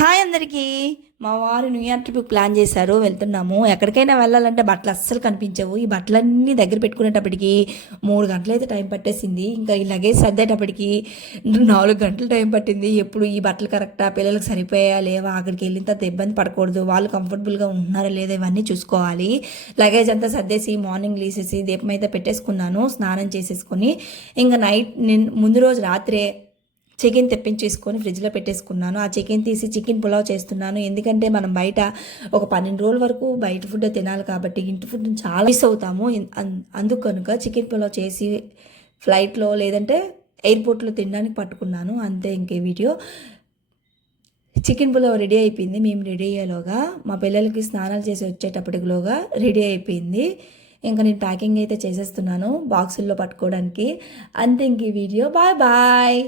Hi అందరికీ. మా వారు న్యూ ఇయర్ ట్రిప్ ప్లాన్ చేశారు, వెళ్తున్నాము. ఎక్కడికైనా వెళ్ళాలంటే బట్టలు అస్సలు కనిపించవు. ఈ బట్టలన్నీ దగ్గర పెట్టుకునేటప్పటికి 3 గంటలు అయితే టైం పట్టేసింది. ఇంకా ఈ లగేజ్ సర్దేటప్పటికి 4 గంటలు టైం పట్టింది. ఎప్పుడు ఈ బట్టలు కరెక్టా, పిల్లలకు సరిపోయా లేవా, అక్కడికి వెళ్ళిన తర్వాత ఇబ్బంది పడకూడదు, వాళ్ళు కంఫర్టబుల్గా ఉంటున్నారా లేదా, ఇవన్నీ చూసుకోవాలి. లగేజ్ అంతా సర్దేసి మార్నింగ్ లేసేసి దీపం అయితే పెట్టేసుకున్నాను, స్నానం చేసేసుకొని. ఇంకా నైట్ ముందు రోజు రాత్రే చికెన్ తెప్పించేసుకొని ఫ్రిడ్జ్లో పెట్టేసుకున్నాను. ఆ చికెన్ తీసి చికెన్ పులావ్ చేస్తున్నాను. ఎందుకంటే మనం బయట ఒక 12 రోజుల వరకు బయట ఫుడ్ తినాలి కాబట్టి ఇంటి ఫుడ్ చాలా మిస్ అవుతాము. అందుకు కనుక చికెన్ పులావ్ చేసి ఫ్లైట్లో లేదంటే ఎయిర్పోర్ట్లో తినడానికి పట్టుకున్నాను. అంతే ఇంకే వీడియో. చికెన్ పులావ్ రెడీ అయిపోయింది. మేము రెడీ అయ్యేలోగా మా పిల్లలకి స్నానాలు చేసి వచ్చేటప్పటిలోగా రెడీ అయిపోయింది. ఇంకా నేను ప్యాకింగ్ అయితే చేసేస్తున్నాను బాక్సుల్లో పట్టుకోవడానికి. అంతే ఇంక ఈ వీడియో. Bye bye.